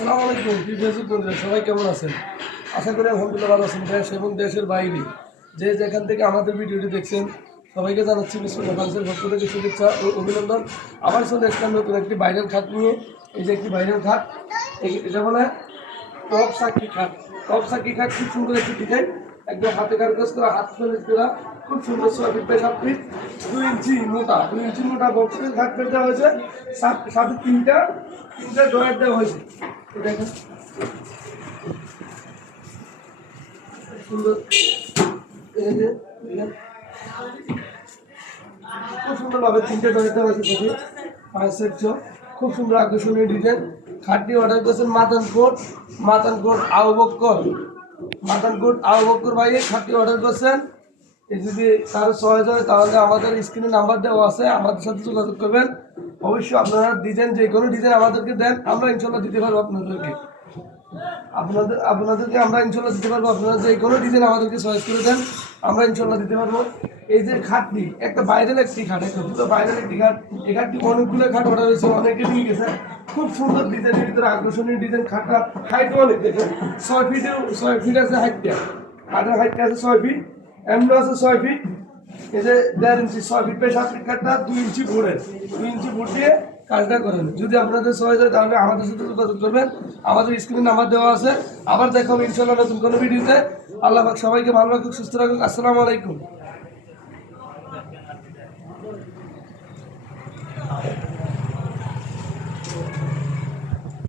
আসসালামু আলাইকুম ফেসবুক বন্ধুরা, সবাই কেমন আছেন? আশা করি আলহামদুলিল্লাহ ভালো আছেন। দেশ এবং দেশের বাইরে যে যেখান থেকে আমাদের ভিডিওটি দেখছেন সবাইকে জানাচ্ছি বিসমুল্লাহ ফাংশনের পক্ষ থেকে শুভেচ্ছা ও অভিনন্দন। আবার চলে আসলাম নতুন একটি ভাইরাল খাট নিয়ে। এই যে একটি ভাইরাল খাট, এটা বলে টপ সাকি খাট। টপ সাকি খাট খুব সুন্দর একটি ডিজাইন, একদম হাতে কারুকাজ করা, হাত ফেলে করা, খুব সুন্দর 6 ফিট বাই 7 ফিট, 2 ইঞ্চি মোটা, 2 ইঞ্চি মোটা বক্সের খাট বের দেওয়া হয়েছে। সাথে তিনটা ড্রয়ার দেওয়া হয়েছে। দেখেন সুন্দর, এই যে খুব সুন্দরভাবে তিনটে ড্রয়ার দেওয়া হয়েছে। দেখে পাঁচ সেট, খুব সুন্দর আকর্ষণীয় ডিজাইন। খাটটি অর্ডার করেছেন মাতানকোট আবু বকর ভাই খাটটি অর্ডার করছেন। যদি কারো সহজ হয় তাহলে আমাদের স্ক্রিনে নাম্বার দেওয়া আছে, আমাদের সাথে যোগাযোগ করবেন। অবশ্যই আপনারা ডিজাইন, যে কোনো ডিজাইন আমাদেরকে দেন, আমরা ইনশাল্লাহ দিতে পারবো আপনাদেরকে আমরা ইনশাল্লাহ দিতে পারবো। আপনারা যে কোনো ডিজাইন আমাদেরকে চয়েস করে দেন, আমরা ইনশাল্লাহ দিতে পারবো। এই যে খাটটি একটা ভাইরাল একটি খাট, একটা পুরো ভাইরাল একটি খাট। এই খাটটি অনেকগুলো খাট অর্ডার হয়েছে, অনেকে নিয়ে গেছে। খুব সুন্দর ডিজাইনের ভিতরে আকর্ষণীয় ডিজাইন। খাটটা হাইট অনেক, দেখেন 6 ফিট আছে হাইটটা। খাটের হাইটটা আছে 6 ফিট, এমনি আছে 6 ফিট। এই যে 1.5 ইঞ্চি, 6 ফিট বাই 7 ফিট খাটটা 2 ইঞ্চি ভোরের, 2 ইঞ্চি ভোট দিয়ে কাজটা করেন। যদি আপনাদের সহজ হয় তাহলে আমাদের সাথে যোগাযোগ করবেন, আমাদের স্ক্রিনে নাম্বার দেওয়া আছে। আবার দেখা হবে ইনশাল্লাহ নতুন কোনো ভিডিওতে। আল্লাহ পাক সবাইকে ভালো রাখুক, সুস্থ রাখুক। আসসালামু আলাইকুম।